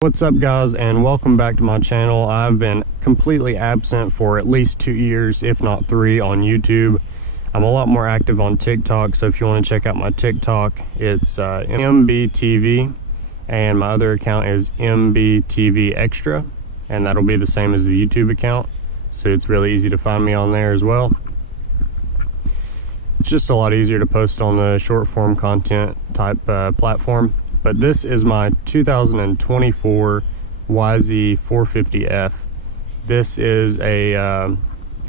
What's up guys, and welcome back to my channel. I've been completely absent for at least 2 years, if not 3, on YouTube. I'm a lot more active on TikTok, so if you want to check out my TikTok, it's MBTV, and my other account is MBTV Extra, and that'll be the same as the YouTube account, so it's really easy to find me on there as well. It's just a lot easier to post on the short form content type platform. But this is my 2024 YZ450F. This is a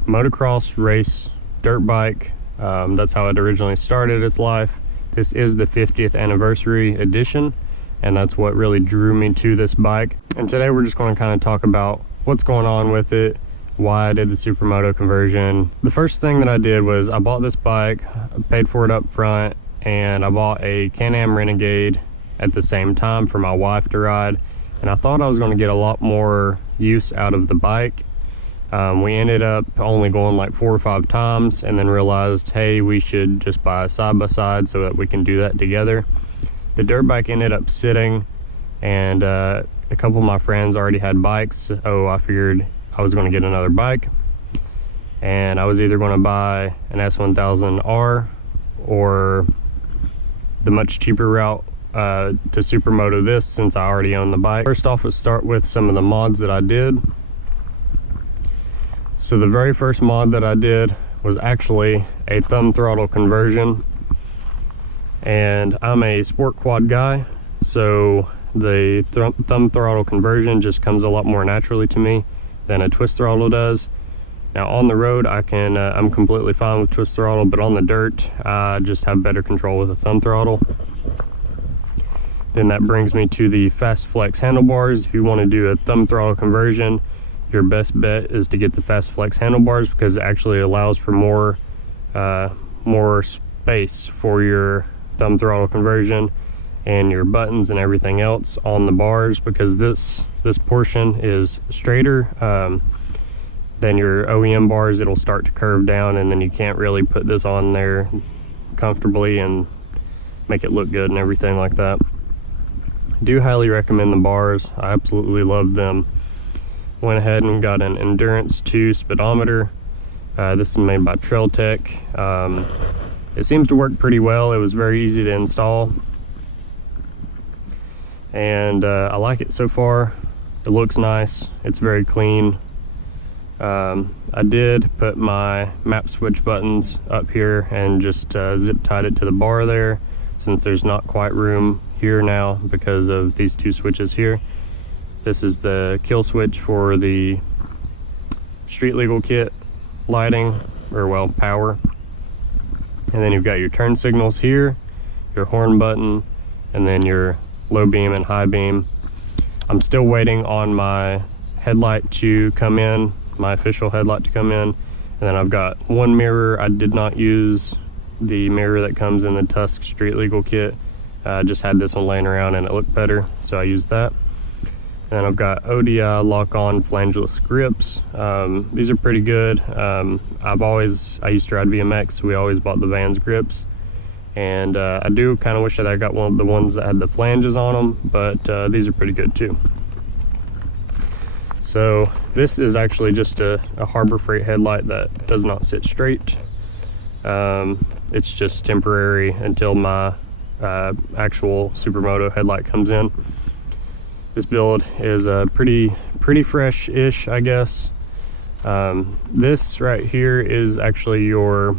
motocross race dirt bike. That's how it originally started its life. This is the 50th anniversary edition, and that's what really drew me to this bike. And today we're just going to kind of talk about what's going on with it, why I did the Supermoto conversion. The first thing that I did was I bought this bike, I paid for it up front, and I bought a Can-Am Renegade at the same time for my wife to ride, and I thought I was going to get a lot more use out of the bike. We ended up only going like 4 or 5 times, and then realized, hey, we should just buy a side-by-side so that we can do that together. The dirt bike ended up sitting, and a couple of my friends already had bikes, so I figured I was going to get another bike, and I was either going to buy an S1000R or the much cheaper route to Supermoto this, since I already own the bike. First off, let's start with some of the mods that I did. So the very first mod that I did was actually a thumb throttle conversion, and I'm a sport quad guy, so the thumb throttle conversion just comes a lot more naturally to me than a twist throttle does. Now on the road I'm completely fine with twist throttle, but on the dirt I just have better control with a thumb throttle. Then that brings me to the fast flex handlebars. If you want to do a thumb throttle conversion, your best bet is to get the fast flex handlebars, because it actually allows for more space for your thumb throttle conversion and your buttons and everything else on the bars, because this portion is straighter than your OEM bars. It'll start to curve down, and then you can't really put this on there comfortably and make it look good and everything like that. Do highly recommend the bars. I absolutely love them. Went ahead and got an Endurance 2 speedometer. This is made by Trail Tech. It seems to work pretty well. It was very easy to install, and I like it so far. It looks nice. It's very clean. I did put my map switch buttons up here and just zip tied it to the bar there, since there's not quite room here now because of these 2 switches here. This is the kill switch for the street legal kit lighting, or well, power. And then you've got your turn signals here, your horn button, and then your low beam and high beam. I'm still waiting on my headlight to come in, my official headlight to come in. And then I've got one mirror. I did not use the mirror that comes in the Tusk street legal kit. I just had this one laying around and it looked better, so I used that. And I've got ODI lock-on flangeless grips. These are pretty good. I used to ride BMX, so we always bought the Vans grips. And I do kind of wish that I got one of the ones that had the flanges on them, but these are pretty good too. So this is actually just a Harbor Freight headlight that does not sit straight. It's just temporary until my actual Supermoto headlight comes in. This build is pretty fresh-ish, I guess. This right here is actually your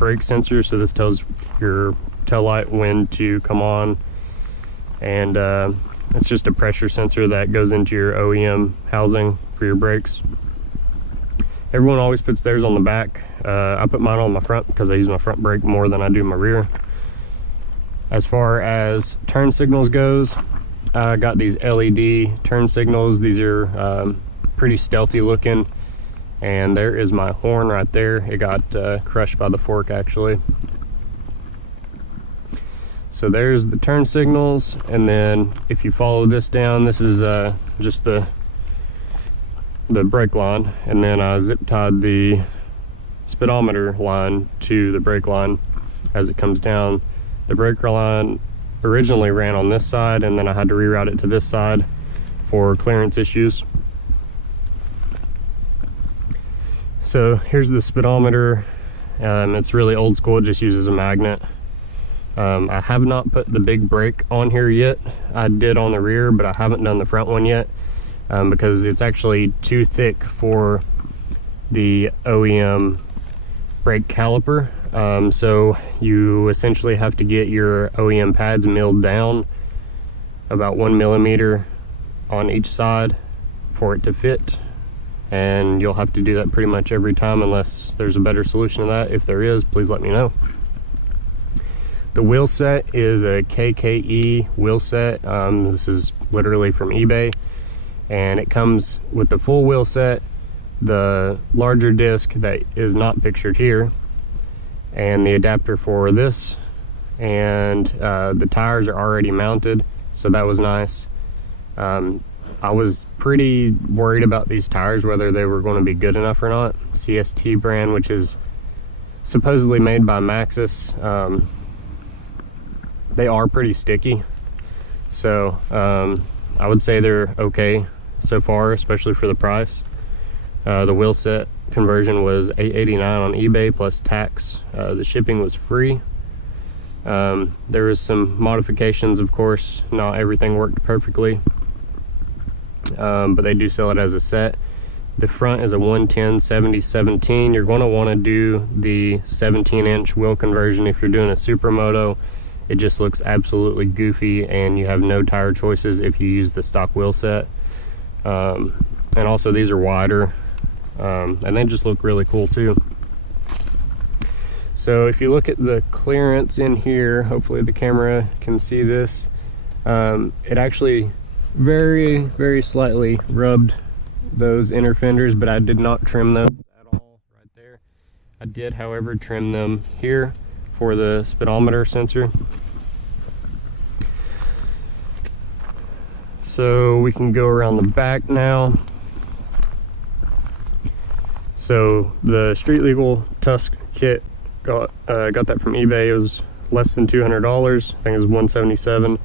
brake sensor, so this tells your tail light when to come on, and it's just a pressure sensor that goes into your OEM housing for your brakes. Everyone always puts theirs on the back. I put mine on my front because I use my front brake more than I do my rear. As far as turn signals goes, I got these LED turn signals. These are pretty stealthy looking, and there is my horn right there. It got crushed by the fork actually. So there's the turn signals, and then if you follow this down, this is just the brake line, and then I zip tied the speedometer line to the brake line as it comes down. The brake line originally ran on this side, and then I had to reroute it to this side for clearance issues. So here's the speedometer. It's really old school, it just uses a magnet. I have not put the big brake on here yet. I did on the rear, but I haven't done the front one yet because it's actually too thick for the OEM brake caliper. So you essentially have to get your OEM pads milled down about 1 millimeter on each side for it to fit. And you'll have to do that pretty much every time unless there's a better solution to that. If there is, please let me know. The wheel set is a KKE wheel set. This is literally from eBay, and it comes with the full wheel set, the larger disc that is not pictured here, and the adapter for this, and the tires are already mounted, so that was nice. I was pretty worried about these tires, whether they were going to be good enough or not. CST brand, which is supposedly made by Maxxis. They are pretty sticky, so I would say they're okay so far, especially for the price. The wheel set conversion was $8.89 on eBay plus tax. The shipping was free. There was some modifications, of course. Not everything worked perfectly, but they do sell it as a set. The front is a 110/70/17. You're going to want to do the 17-inch wheel conversion if you're doing a Supermoto. It just looks absolutely goofy, and you have no tire choices if you use the stock wheel set. And also these are wider, and they just look really cool too. So if you look at the clearance in here, hopefully the camera can see this, it actually very, very slightly rubbed those inner fenders, but I did not trim those at all right there. I did, however, trim them here for the speedometer sensor. So we can go around the back now. So the street legal Tusk kit, got that from eBay. It was less than $200. I think it was $177.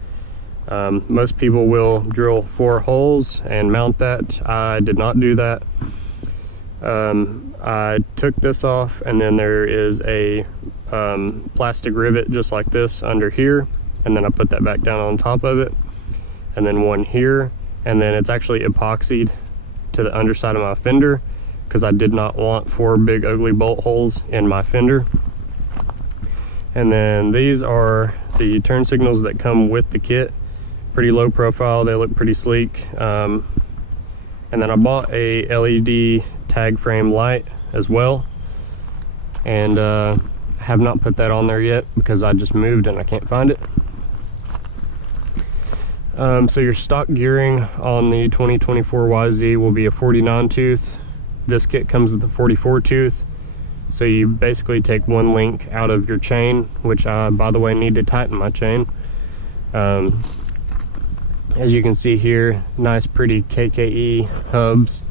Most people will drill 4 holes and mount that. I did not do that. I took this off, and then there is a plastic rivet just like this under here, and then I put that back down on top of it, and then one here, and then it's actually epoxied to the underside of my fender because I did not want 4 big ugly bolt holes in my fender. And then these are the turn signals that come with the kit. Pretty low profile, they look pretty sleek. And then I bought a LED tag frame light as well, and have not put that on there yet because I just moved and I can't find it. So your stock gearing on the 2024 YZ will be a 49 tooth. This kit comes with a 44 tooth. So you basically take one link out of your chain, which I, by the way, need to tighten my chain. As you can see here, nice pretty KKE hubs.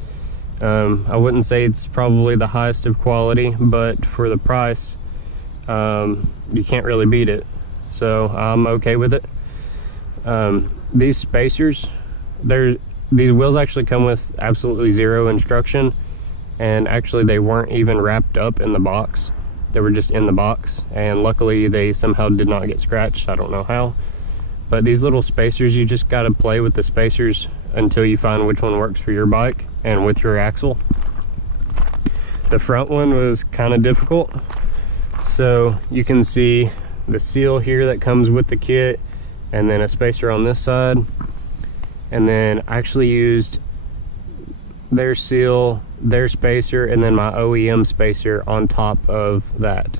I wouldn't say it's probably the highest of quality, but for the price, you can't really beat it. So I'm okay with it. These spacers, these wheels actually come with absolutely zero instruction, and actually they weren't even wrapped up in the box. They were just in the box, and luckily they somehow did not get scratched. I don't know how. But these little spacers, you just got to play with the spacers until you find which one works for your bike and with your axle. The front one was kind of difficult. So you can see the seal here that comes with the kit, and then a spacer on this side. And then I actually used their seal, their spacer, and then my OEM spacer on top of that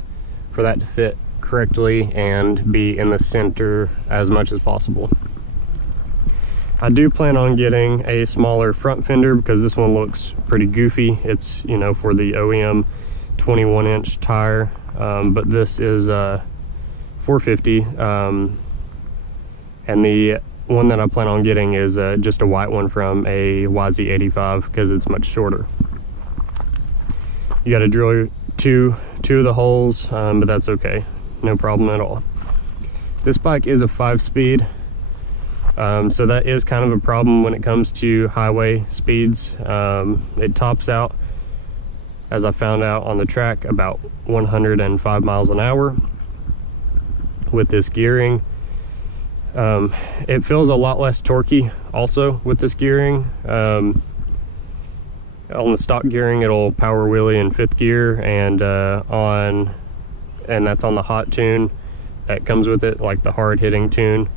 for that to fit correctly and be in the center as much as possible. I do plan on getting a smaller front fender because this one looks pretty goofy. It's, you know, for the OEM 21-inch tire, but this is 450, and the one that I plan on getting is just a white one from a YZ450F because it's much shorter. You got to drill two of the holes, but that's okay. No problem at all. This bike is a 5-speed. So that is kind of a problem when it comes to highway speeds. It tops out, as I found out on the track, about 105 miles an hour with this gearing. It feels a lot less torquey also with this gearing. On the stock gearing, it'll power wheelie in 5th gear, and that's on the hot tune that comes with it, like the hard hitting tune.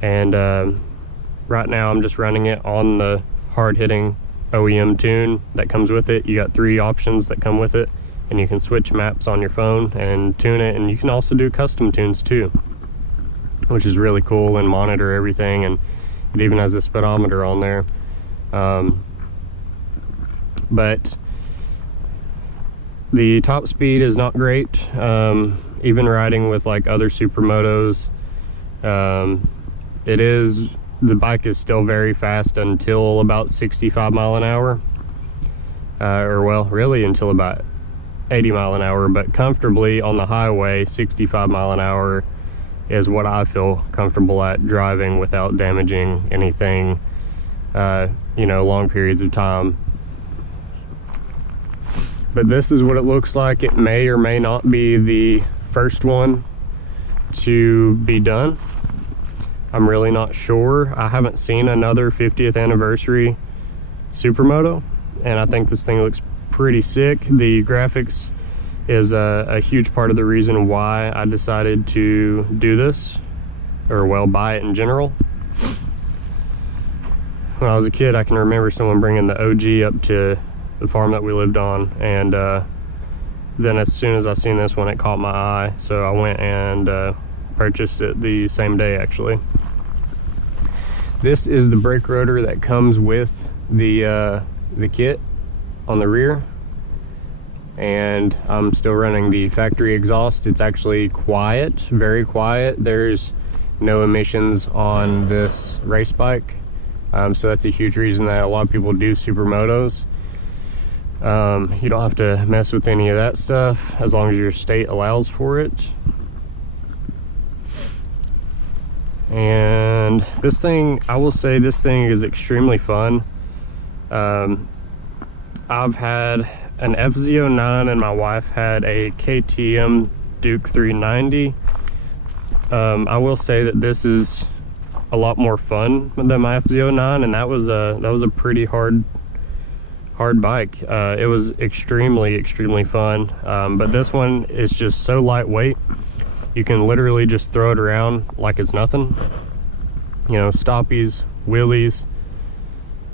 And right now I'm just running it on the hard hitting OEM tune that comes with it. You got 3 options that come with it, and you can switch maps on your phone and tune it, and you can also do custom tunes too, which is really cool, and monitor everything, and it even has a speedometer on there. But the top speed is not great. Even riding with like other Supermotos, the bike is still very fast until about 65 mile an hour, or well, really until about 80 mile an hour, but comfortably on the highway, 65 mile an hour is what I feel comfortable at driving without damaging anything, you know, long periods of time. But this is what it looks like. It may or may not be the first one to be done. I'm really not sure. I haven't seen another 50th anniversary Supermoto, and I think this thing looks pretty sick. The graphics is a huge part of the reason why I decided to do this, or well, buy it in general. When I was a kid, I can remember someone bringing the OG up to the farm that we lived on, and then as soon as I seen this one, it caught my eye, so I went and purchased it the same day actually. This is the brake rotor that comes with the kit on the rear, and I'm still running the factory exhaust. It's actually quiet, very quiet. There's no emissions on this race bike, so that's a huge reason that a lot of people do Supermotos. You don't have to mess with any of that stuff as long as your state allows for it. And this thing, I will say, this thing is extremely fun. I've had an FZ09 and my wife had a KTM Duke 390. I will say that this is a lot more fun than my FZ09, and that was a pretty hard bike. It was extremely fun, but this one is just so lightweight. You can literally just throw it around like it's nothing. You know, stoppies, wheelies.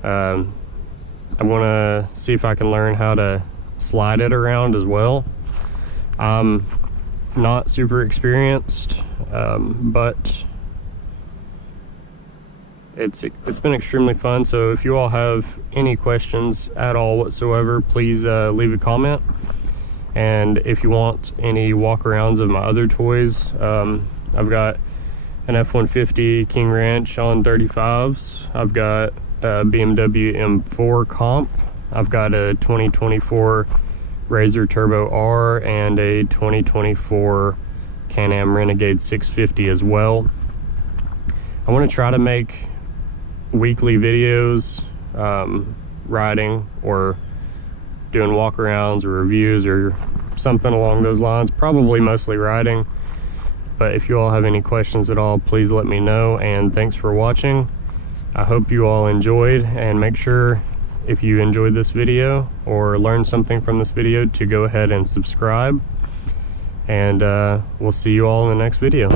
I want to see if I can learn how to slide it around as well. I'm not super experienced, but it's been extremely fun. So if you all have any questions at all whatsoever, please leave a comment. And if you want any walk-arounds of my other toys, I've got an F-150 King Ranch on 35s. I've got a BMW M4 Comp. I've got a 2024 Razor Turbo R and a 2024 Can-Am Renegade 650 as well. I want to try to make weekly videos, riding or doing walk-arounds or reviews or something along those lines, probably mostly riding. But if you all have any questions at all, please let me know, and thanks for watching. I hope you all enjoyed, and make sure if you enjoyed this video or learned something from this video to go ahead and subscribe, and we'll see you all in the next video.